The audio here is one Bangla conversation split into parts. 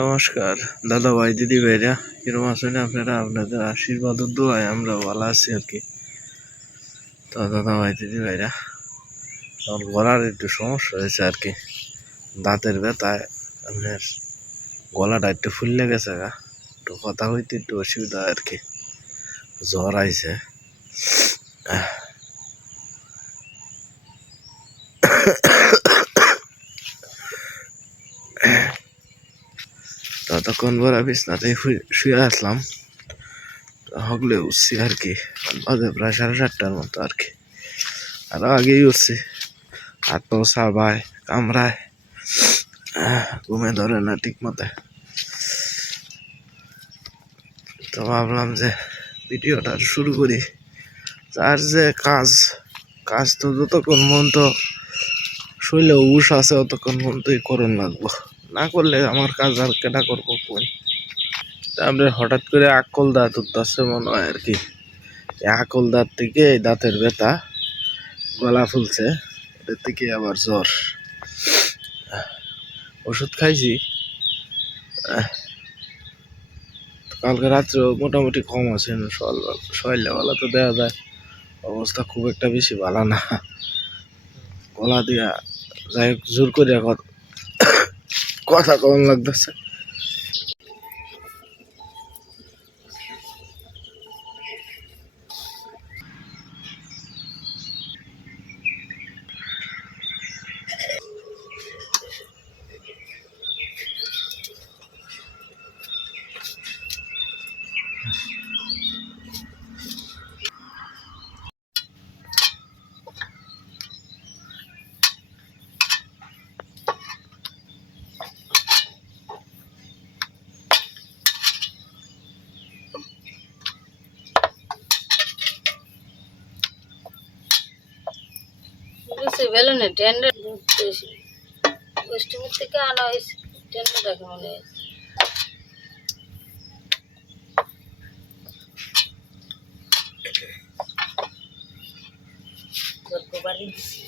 নমস্কার দাদা ভাই দিদি ভাইরা কিরম আছেন আপনারা? আপনাদের আশীর্বাদ দোয়ায় আমরা ভালো আছি আর কি। তো দাদা ভাই দিদি ভাইরা আমার গলার একটু সমস্যা হয়েছে আর কি। দাঁতের ব্যথায় আপনার গলাটা একটু ফুললে গেছে গা। একটু কথা হইতে একটু অসুবিধা আর কি। জ্বর আইছে। ততক্ষণ ভরা বিছনাতেই শুয়ে- আসলাম। হগলে উঠছি আর কি। বাজে প্রায় সাড়ে সাতটার মতো আর কি। আরও আগেই উঠছি। হাত পাও সাবায়, কামড়ায়, ঘুমে ধরে না ঠিক মতো তো ভাবলাম যে ভিডিওটা শুরু করি। তার যে কাজ কাজ তো যতক্ষণ মন তো শরীরে উষ আছে, অতক্ষণ পর্যন্তই করুন লাগবো। না করলে আমার কাজ আর কেটা করব কোন তারপরে হঠাৎ করে আকল দাঁত উঠতেছে মনে হয় আর কি। আকল দাঁত থেকে এই দাঁতের ব্যথা গলা ফুলছে, এটার থেকে আবার জ্বর। ওষুধ খাইছি। কালকে রাত্রে মোটামুটি কম আছে সকালবেলা তো দেওয়া যায়। অবস্থা খুব একটা বেশি ভালো না। গলা দিয়া যাই হোক, জোর করে কথা কম লাগতেছে। টেন্ডার গোষ্ঠীমূর থেকে আনা হয়েছে টেন্ডার দেখে মনে হয়। বাড়ি দিছি।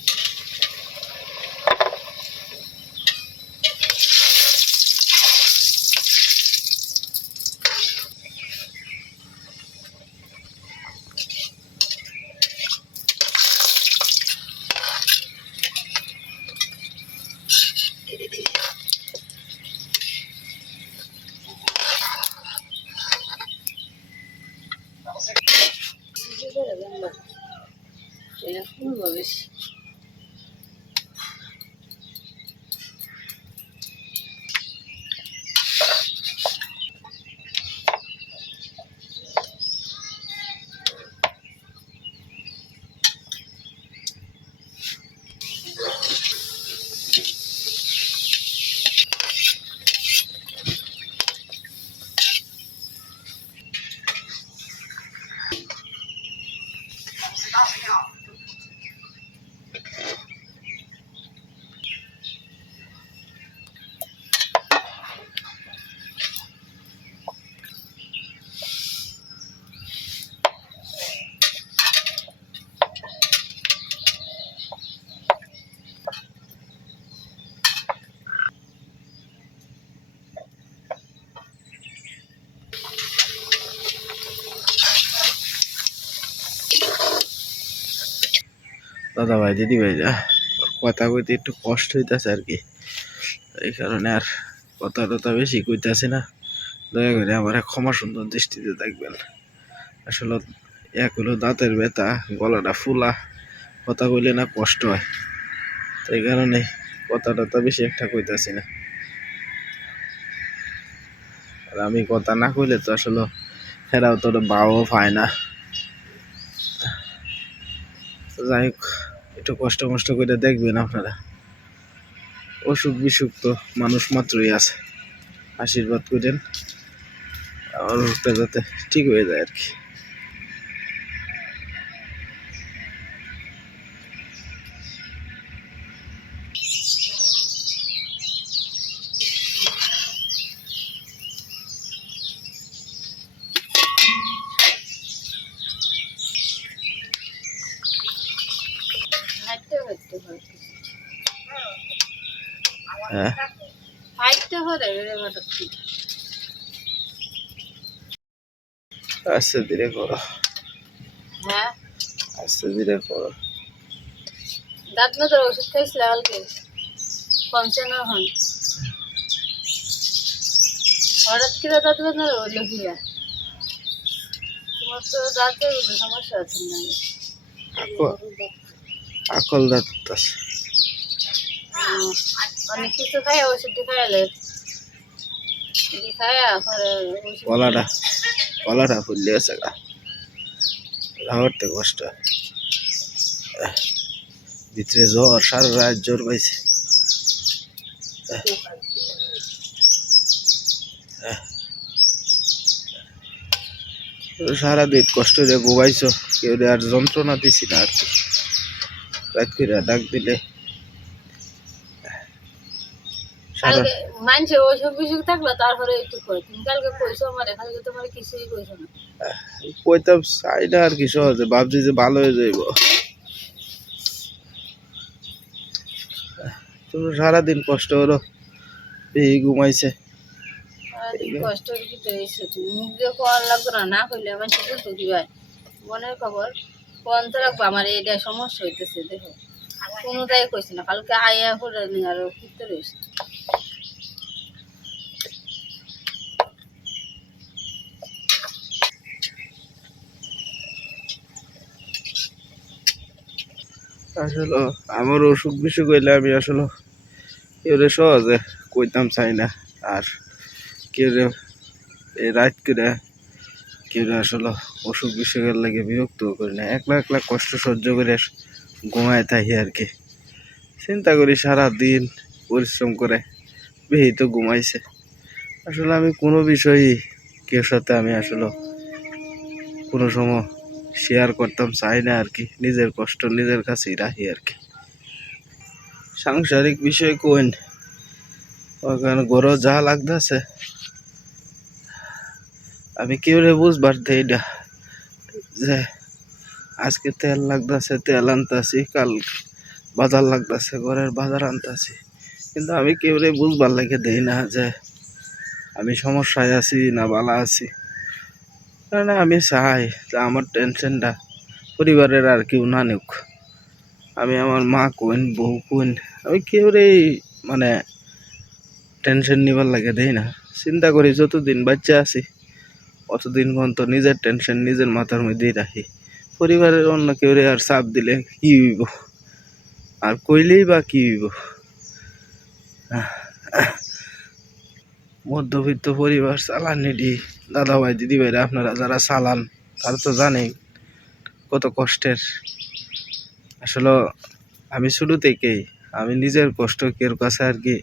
দাদা ভাই দিদি ভাই যা, কথা কইতে একটু কষ্ট হইতেছে আর কি। এই কারণে আর কথা টথা বেশি কইতাছি না। দয়া করে আমার ক্ষমা সুন্দর দৃষ্টিতে দেখবেন। আসলে এক হলো দাঁতের ব্যথা, গলাটা ফুলা, কথা কইলে না কষ্ট হয়। তো এই কারণে কথা টথা বেশি একটা কইতাছি না। আর আমি কথা না কইলে তো আসলে হেরাও তোর বাও পায় না। তো যাই হোক, একটু কষ্ট মষ্ট করে দেখবেন আপনারা। অসুখ বিসুখ তো মানুষ মাত্রই আছে। আশীর্বাদ করেন, আর যাতে ঠিক হয়ে যায় আর কি হাঁটতে হাঁটতে হয় হ্যাঁ হাঁটতে হয় মরে গেলে মাথা ঠিক আস্তে ধীরে করো হ্যাঁ আস্তে ধীরে করো দাঁত না তোর ওষুধ খাইছিল কালকে কমছে না হন হঠাৎ করে দাঁত তোমার তো দাঁতের সমস্যা আছে না আকল আকল দাঁত আছে অনেক কিছু খাই ওষুধ খাইলে ওষুধ গলাটা ফুললে আছে গা। রাহতে কষ্ট। ভিতরে জ্বর, সারা রাত জ্বর পাইছে। সারাদিন কষ্ট করে ঘুমাইছো, কেউ রে আর যন্ত্রণা দিছি না আর কি। রাত করে ডাক দিলে সারা কালকে মানছে ওষুধ বিসুখ থাকল তারপরে একটু করে তুমি কালকে কইছো আমার কালকে তোমার কিছুই কইছো না। কইতাম চাই আর কি সহজে ভাবছি যে ভালো হয়ে যাইব। সারাদিন কষ্ট করো এই ঘুমাইছে। তুমি মুখ দিয়ে কোয়ার লাগতো না না কইলে আমার তো দিবাই মনের খবর কোন তো রাখব আমার এইটা সমস্যা হইতেছে দেখো। কোনোটাই কইছে না কালকে আয়া করে নি আর কিতে রয়েছে আসলে আমার অসুখ বিসুখ হইলে আমি আসলে কেউ রে সহজে কইতাম চাই না। আর কেউ এই রাত করে কেউ আসলে অসুখ বিসুখের লাগে বিরক্ত করি না। একলা একলা কষ্ট সহ্য করে ঘুমায় থাকি আর কি। চিন্তা করি সারা দিন পরিশ্রম করে তো ঘুমাইছে। আসলে আমি কোনো বিষয়ই কেউ সাথে আমি আসলে কোনো সময় শেয়ার করতাম, চাই না আর কি। নিজের কষ্ট নিজের কাছেই রাখি আর কি। সাংসারিক বিষয় কোন? ওখানে গরো যা লাগতেছে। আমি কেউ রে বুঝবার দেই যে আজকে তেল লাগতেছে, তেল আনতাছি, কাল বাজার লাগতেছে, ঘরের বাজার আনতাছি। কিন্তু আমি কেউ রে বুঝবার লাগে দেই না যে আমি সমস্যায় আছি না বালা আছি। কারণ আমি চাই যে আমার টেনশনটা পরিবারের আর কেউ না নিক। আমি আমার মা কোন, বউ কোন, আমি কেউ মানে টেনশন নিবার লাগে দেই না। চিন্তা করি যতদিন বাচ্চা আছি, অতদিন পর্যন্ত নিজের টেনশন নিজের মাথার মধ্যেই রাখি। পরিবারের অন্য কেউ আর চাপ দিলে কি হইব? আর কইলেই বা কি হইব? মধ্যবিত্ত পরিবার চালানি দি দাদা ভাই দিদি ভাইরা আপনারা যারা চালান, তারা তো জানেই কত কষ্টের। আসলে আমি শুরু থেকেই, আমি নিজের কষ্ট কের কাছে আর কি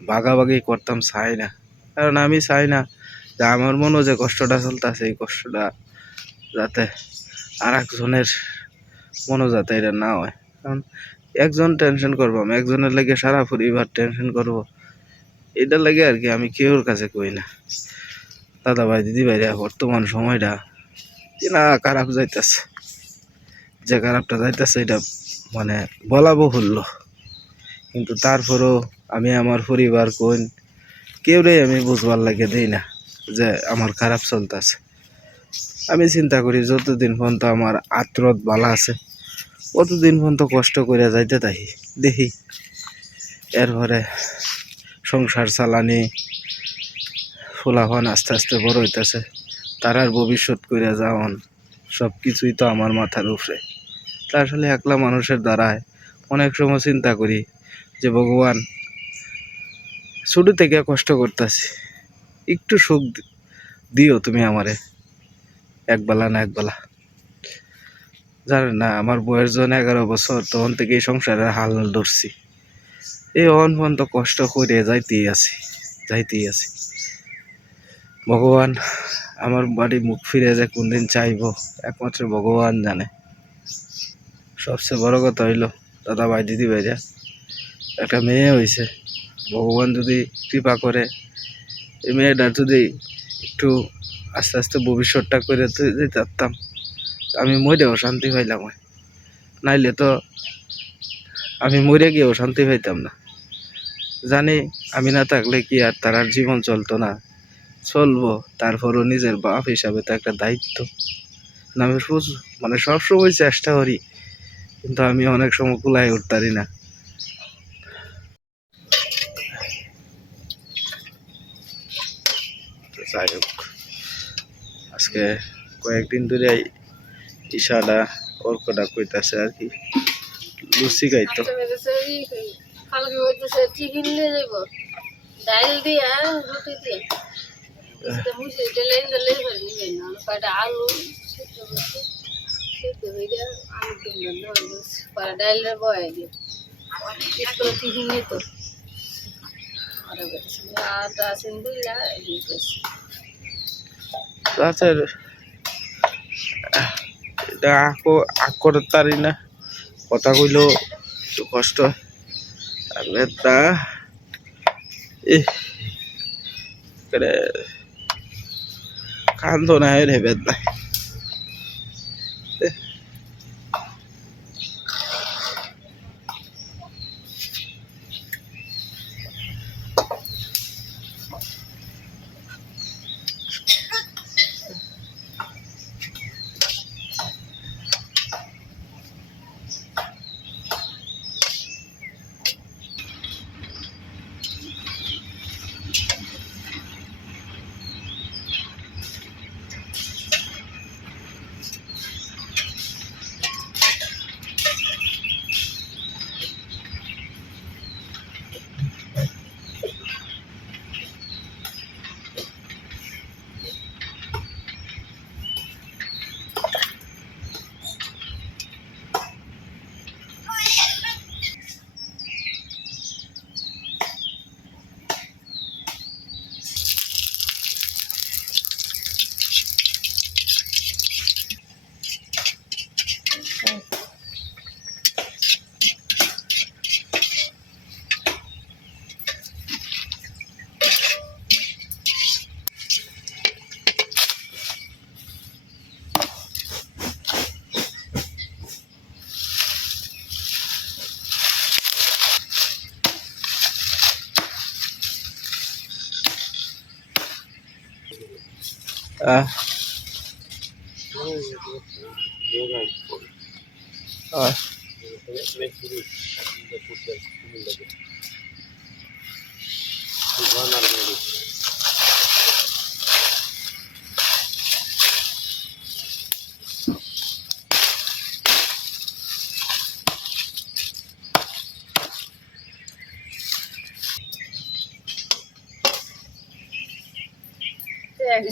ভাগাভাগি করতাম, চাই না। কারণ আমি চাই না যে আমার মনে যে কষ্টটা চলতেছে এই কষ্টটা যাতে আর একজনের মনে যাতে এটা না হয়। কারণ একজন টেনশন করব, আমি একজনের লেগে সারা পরিবার টেনশন করব এটা লাগে আর কি আমি কেউর কাছে কই না। দাদা ভাই দিদি ভাইরা বর্তমান সময়টা কিনা খারাপ যাইতেছে। যে খারাপটা যাইতেছে, এটা মানে বলা বহুল্য। কিন্তু তারপরেও আমি আমার পরিবার কোন কেউরে আমি বুঝবার লাগে দিই না যে আমার খারাপ চলতেছে। আমি চিন্তা করি, যতদিন পর্যন্ত আমার আত্রত বালা আছে কতদিন পর্যন্ত কষ্ট করে যাইতে থাকি, দেখি। এরপরে সংসার চালানি ফোলাফান আস্তে আস্তে বড় হইতেছে তারার ভবিষ্যৎ করে যাওয়ান সব কিছুই তো আমার মাথার উপরে। তা আসলে একলা মানুষের দ্বারায় অনেক সময় চিন্তা করি যে, ভগবান ছোটো থেকে কষ্ট করতেছি, একটু সুখ দিও তুমি আমারে একবেলা না একবেলা জানেন না, আমার বয়স যখন এগারো বছর, তখন থেকেই সংসারের হাল ধরছি। এই অন পর্যন্ত কষ্ট করে যাইতেই আছি যাইতেই আছি। ভগবান, আমার বাড়ি মুখ ফিরে যে কোনদিন চাইব, একমাত্র ভগবান জানে। সবচেয়ে বড় কথা হইল, দাদা ভাই, দিদি ভাইরা একটা মেয়ে হয়েছে ভগবান যদি কৃপা করে, এই মেয়েটার যদি একটু আস্তে আস্তে ভবিষ্যৎটা করে পারতাম, আমি মরেও শান্তি পাইলাম। নাইলে তো আমি মরে গিয়েও শান্তি পাইতাম না। জানি আমি না থাকলে কি আর তার জীবন চলতো না। চলবো। তারপরও নিজের বাপ হিসাবে তো একটা দায়িত্ব। আমি মানে সবসময় চেষ্টা করি কিন্তু আমি অনেক সময় কুলাই উঠতারি না। যাই হোক আজকে কয়েকদিন ধরে ইশাটা অর্কটা কইতাছে আর কি লুচি খাইতো। আচ্ছা, এই কই, টিফিন নিয়ে যাইব। রুটি দিয়ে। আকো আক না কথা একটু কষ্ট হয়। আর বেদনা এ করে কান্দ না রে বেদনা Ah. Ah.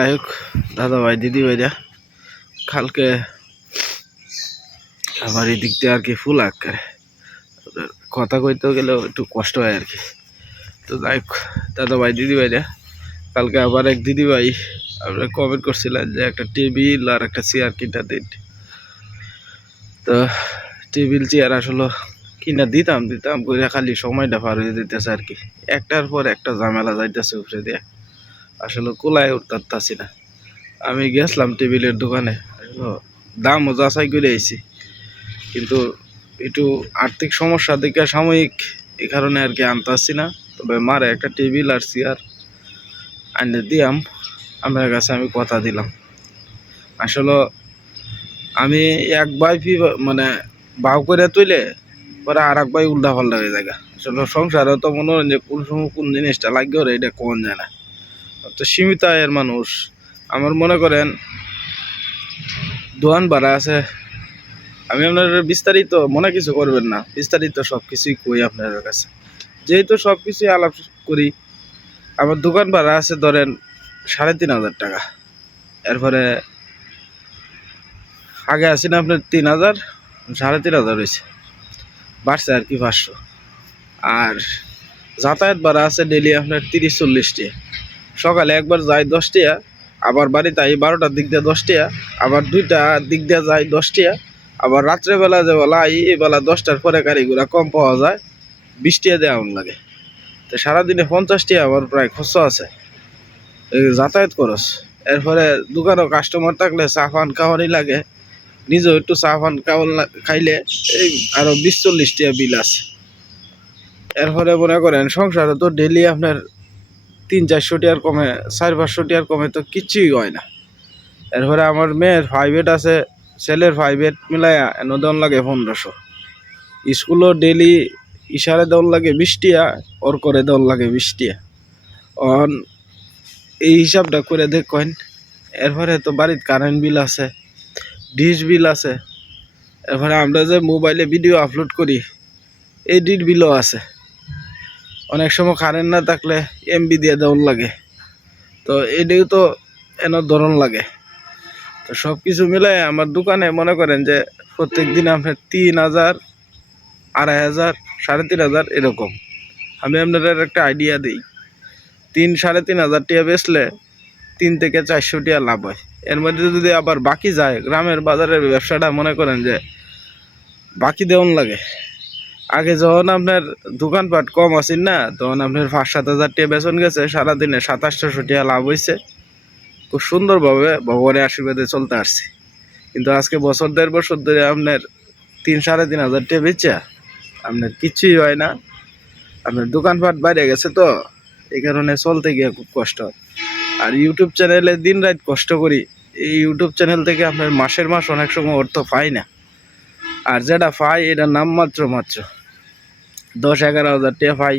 যাই হোক দাদা ভাই দিদি ভাইরা কালকে আমার এদিক দিয়ে আর কি ফুল আকারে কথা কইতে গেলেও একটু কষ্ট হয় আর কি। তো যাই হোক দাদা ভাই দিদি ভাইরা কালকে আবার এক দিদি ভাই কমেন্ট করছিলেন যে একটা টেবিল আর একটা চেয়ার কিনা দিন। তো টেবিল চেয়ার আসলে কিনা দিতাম দিতাম করে খালি সময়টা পার হয়ে যেতেছে আর কি। একটার পর একটা ঝামেলা যাইতেছে উপরে দিয়ে। আসলে কোলায় উঠতাছি না। আমি গেছিলাম টেবিলের দোকানে দামও যাচাই করে আইছি। কিন্তু একটু আর্থিক সমস্যা দেখে সাময়িক এই কারণে আর কি আনতাছি না। তবে মারে একটা টেবিল আর চেয়ার আনে দিয়াম, আমার কাছে আমি কথা দিলাম। আসলে আমি এক বাই ফি মানে বাউ করে তুলে পরে আর এক বাই উল্টা পাল্টা হয়ে যায় আসলে সংসারে তো মনে হয় যে কোন সময় কোন জিনিসটা লাগবে ওরা এটা কোন যায় না তো সীমিত আয়ের মানুষ। আমার মনে করেন দোয়ান ভাড়া আছে। আমি আপনার বিস্তারিত মনে কিছু করবেন না। বিস্তারিত সব কিছুই কই আপনার কাছে। যেহেতু সব কিছুই আলাপ করি, আমার দোকান ভাড়া আছে ধরেন সাড়ে তিন হাজার টাকা। এরপরে আগে আসি না আপনার তিন হাজার, সাড়ে তিন হাজার হয়েছে। বাড়ছে আর কি পাঁচশো। আর যাতায়াত ভাড়া আছে ডেলি আপনার তিরিশ চল্লিশ টাকা সকালে একবার যাই দশ টাকা আবার বাড়িতে আই বারোটার দিক দিয়ে দশ টাকা আবার দুইটা দিক দিয়ে যাই দশ টাকা আবার রাত্রেবেলা যে বেলা আই এই বেলা দশটার পরে গাড়িগুলা কম পাওয়া যায় বিশ টাকা দেওয়া লাগে। তো সারাদিনে পঞ্চাশ টাকা আমার প্রায় খরচ আছে। যাতায়াত খরচ। এরপরে দোকানও কাস্টমার থাকলে চা পান খাওয়ারই লাগে। নিজেও একটু চা পান খাওয়ার খাইলে এই আরও বিশ চল্লিশ টাকা বিল আছে। এরপরে মনে করেন সংসারে তো ডেলি আপনার তিন চারশো টিয়ার কমে, চার পাঁচশো টিয়ার কমে তো কিচ্ছুই হয় না। এরপরে আমার মেয়ের প্রাইভেট আছে, ছেলের প্রাইভেট মিলাইয়া এনে দেওয়ান লাগে পনেরোশো। স্কুলও ডেলি ইশারে দেওয়ান লাগে বিশ টিয়া ওর করে দেওয়ান লাগে বিশ টিয়া অন, এই হিসাবটা করে দেখেন। এরপরে তো বাড়ির কারেন্ট বিল আছে ডিশ বিল আছে। এরপরে আমরা যে মোবাইলে ভিডিও আপলোড করি এডিট বিলও আছে। অনেক সময় কারেন্ট না থাকলে এমবি দিয়ে দেওয়ার লাগে। তো এটাও তো এন ধরন লাগে। তো সব কিছু মিলাই আমার দোকানে মনে করেন যে প্রত্যেক দিন আপনার তিন হাজার, আড়াই হাজার, সাড়ে তিন হাজার এরকম। আমি আপনাদের একটা আইডিয়া দিই। তিন, সাড়ে তিন হাজার টিয়া বেচলে তিন থেকে চারশো টিয়া লাভ হয়। এর মধ্যে যদি আবার বাকি যায়, গ্রামের বাজারের ব্যবসাটা মনে করেন যে বাকি দেওয়ান লাগে। আগে যখন আপনার দোকানপাট কম আছিল না, তখন আপনার পাঁচ সাত হাজার টিয়া বেতন গেছে, সারাদিনে সাতাশশো টিয়া লাভ হয়েছে খুব সুন্দরভাবে ভগবানের আশীর্বাদে চলতে আসছে। কিন্তু আজকে বছর দেড় বছর ধরে আপনার তিন, সাড়ে তিন হাজার টিয়া বেচা, আপনার কিচ্ছুই হয় না। আপনার দোকানপাট বাইরে গেছে তো এই কারণে চলতে গিয়ে খুব কষ্ট। আর ইউটিউব চ্যানেলে দিন রাত কষ্ট করি, এই ইউটিউব চ্যানেল থেকে আপনার মাসের মাস অনেক সময় অর্থ পাই না। আর যেটা পাই এটা নাম মাত্র মাত্র। দশ এগারো হাজার টাকা পাই।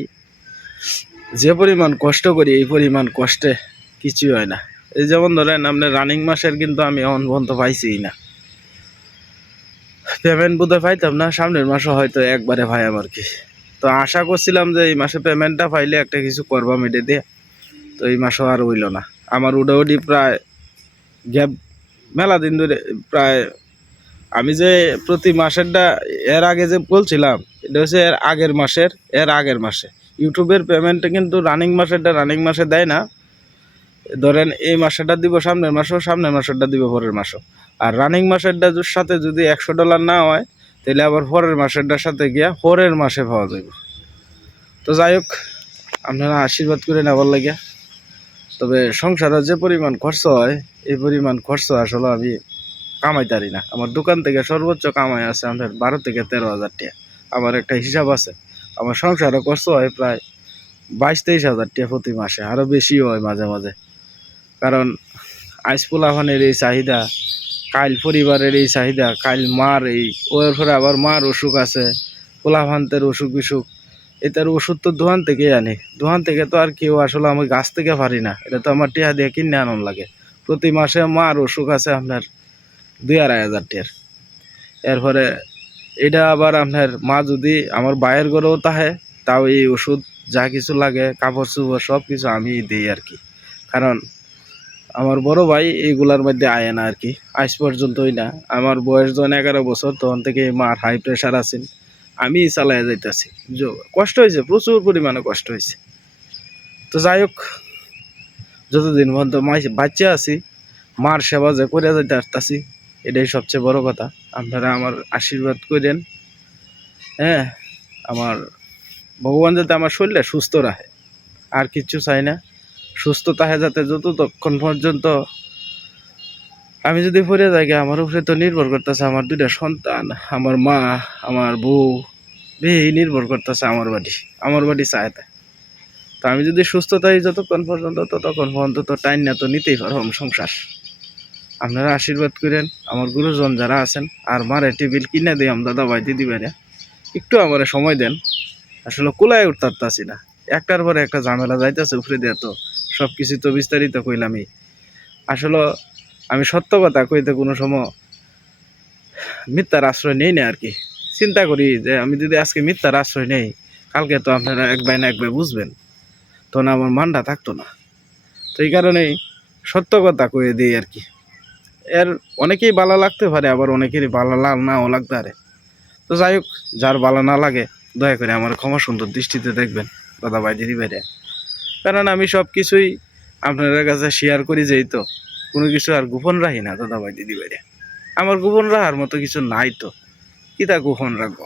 যে পরিমাণ কষ্ট করি, এই পরিমাণ কষ্টে কিছুই হয় না। এই যেমন ধরেন, আপনি রানিং মাসের কিন্তু আমি এখন পর্যন্ত পাইছিই না। পেমেন্ট বোধহয় পাইতাম না, সামনের মাসে হয়তো একবারে ভাই আমার কি। তো আশা করছিলাম যে এই মাসে পেমেন্টটা পাইলে একটা কিছু করবাম এটা দিয়ে। তো এই মাসও আর হইল না। আমার উডাউডি প্রায় গ্যাপ মেলা দিন ধরে প্রায়, আমি যে প্রতি মাসেরটা, এর আগে যে বলছিলাম এটা হচ্ছে এর আগের মাসের, এর আগের মাসে। ইউটিউবের পেমেন্টটা কিন্তু রানিং মাসেরটা রানিং মাসে দেয় না। ধরেন এই মাসেরটা দিব, সামনের মাসেও সামনের মাসেরটা দিব, পরের মাসও। আর রানিং মাসেরটা সাথে যদি একশো ডলার না হয়, তাহলে আবার পরের মাসেরটার সাথে গিয়া পরের মাসে পাওয়া যাবে তো যাই হোক, আপনারা আশীর্বাদ করে নেবার লাগিয়া। তবে সংসারে যে পরিমাণ খরচ হয়, এই পরিমাণ খরচ আসলে আমি কামাইতারি না। আমার দোকান থেকে সর্বোচ্চ কামাই আছে আমাদের বারো থেকে তেরো হাজার টাকা। আমার একটা হিসাব আছে। আমার সংসারও খরচ হয় প্রায় বাইশ তেইশ হাজার টাকা প্রতি মাসে আরও বেশিও হয় মাঝে মাঝে। কারণ আইস পোলাফানের এই চাহিদা, কাইল পরিবারের এই চাহিদা, কাইল মার এই, ওর পরে আবার মার অসুখ আছে পোলাফান্তের অসুখ বিসুখ, এটার ওষুধ তো দোকান থেকেই আনি। দোকান থেকে তো আর কেউ আসলে আমি গাছ থেকে পারি না, এটা তো আমার টিয়া দিয়ে কিনে আনন্দ লাগে। প্রতি মাসে মার অসুখ আছে আপনার দুই আড়াই হাজার টিয়ার এরপরে এটা আবার আপনার মা যদি আমার বায়ের ঘরেও তাহে, তাও এই ওষুধ যা কিছু লাগে, কাপড় চোপড় সব কিছু আমি দিই আর কি। কারণ আমার বড় ভাই এইগুলার মধ্যে আয় না আর কি, আজ পর্যন্তই না। আমার বয়স যখন এগারো বছর, তখন থেকে মার হাই প্রেশার আছেন। আমি চালাই যাইতেছি। কষ্ট হয়েছে, প্রচুর পরিমাণে কষ্ট হয়েছে। তো যাই হোক, যতদিন পর্যন্ত মাই- বাচ্চা আছি, মার সেবা যে করে যাইতে আসতেছি এটাই সবচেয়ে বড় কথা। আপনারা আমার আশীর্বাদ করেন। হ্যাঁ আমার ভগবান যাতে আমার শরীরটা সুস্থ রাখে। আর কিচ্ছু চাই না। সুস্থ থাকে যাতে যত যতক্ষণ পর্যন্ত আমি যদি পড়ে যাই আমার উপরে তো নির্ভর করতেছে আমার দুইটা সন্তান, আমার মা, আমার বউ, এই নির্ভর করতেছে আমার বাড়ি আমার বাড়ি চায়তা তো আমি যদি সুস্থ থাকি যতক্ষণ পর্যন্ত, ততক্ষণ পর্যন্ত তো টাইম না তো নিতেই পারব সংসার। আপনারা আশীর্বাদ করেন, আমার গুরুজন যারা আছেন, আর মারে টেবিল কিনে দিই দাদা ভাই দিদি বাইরে একটু আমার সময় দেন। আসলে কোলায় উঠতে না। একটার পরে একটা ঝামেলা যাইতেছে উফরে দিয়ে তো সব কিছু তো বিস্তারিত কইলামই। আসলে আমি সত্য কথা কইতে কোনো সময় মিথ্যার আশ্রয় নেই না আর কি চিন্তা করি যে, আমি যদি আজকে মিথ্যার আশ্রয় নেই, কালকে তো আপনারা এক না এক ভাই বুঝবেন। তখন আমার মানটা থাকতো না। তো এই কারণেই সত্য কথা কয়ে দিই আর কি এর অনেকেই বালা লাগতে পারে, আবার অনেকেরই বালা লাল নাও লাগতে পারে। তো যাই হোক, যার বালা না লাগে, দয়া করে আমার ক্ষমা সুন্দর দৃষ্টিতে দেখবেন, দাদা ভাই, দিদি ভাইরা। কারণ আমি সব কিছুই আপনাদের কাছে শেয়ার করি যেই তো কোনো কিছু আর গোপন রাখি না, দাদা ভাই, দিদি ভাইরা। আমার গোপন রাখার মতো কিছু নাই তো। কী তা গোপন রাখব?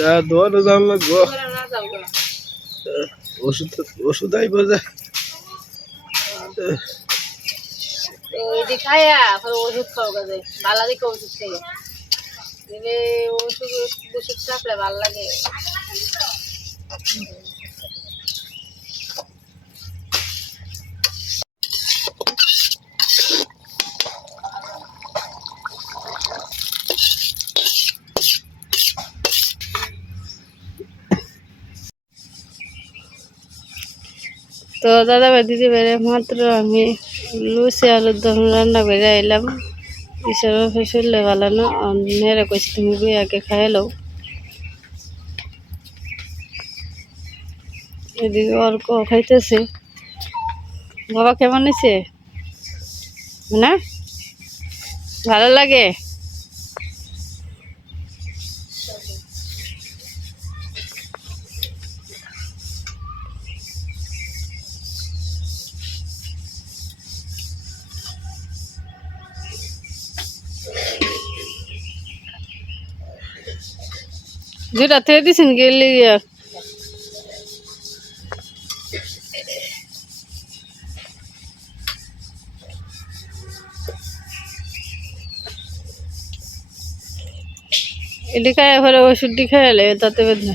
তা দোয়ানো যাওয়ার লাগবো। ওষুধ ওষুধ আইব খাইয়া ওষুধ খাও যায় ভালো দিকে ওষুধ এলে ওষুধ ওষুধ থাকলে ভালো লাগে। তো দাদা ভাই, দিদি ভাই মাত্র আমি লুচি, আলুর দম রান্না করে এলাম হিসাবে ফেসলে ভালো না মেয়েরা কইছে, তুমি বই আগে খাই লও। এদিকে অর্ক খাইতেছে। বাবা কেমন হয়েছে না? ভালো লাগে? যেটা থেকে দিছেন গেলে এটি খাই এবারে ওষুধটি খাইলে তাতে বেদনা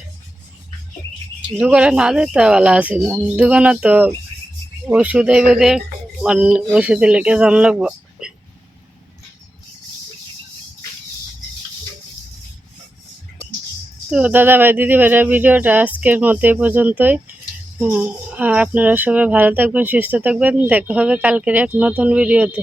দোকানে না যেতে ভালো আছে না। দোকানে তো ওষুধ আইবে দে ওষুধে লেগে জান লাগবো। তো দাদা ভাই দিদি ভাইরা ভিডিওটা আজকের মতো এই পর্যন্তই। আপনারা সবাই ভালো থাকবেন, সুস্থ থাকবেন। দেখা হবে কালকের এক নতুন ভিডিওতে।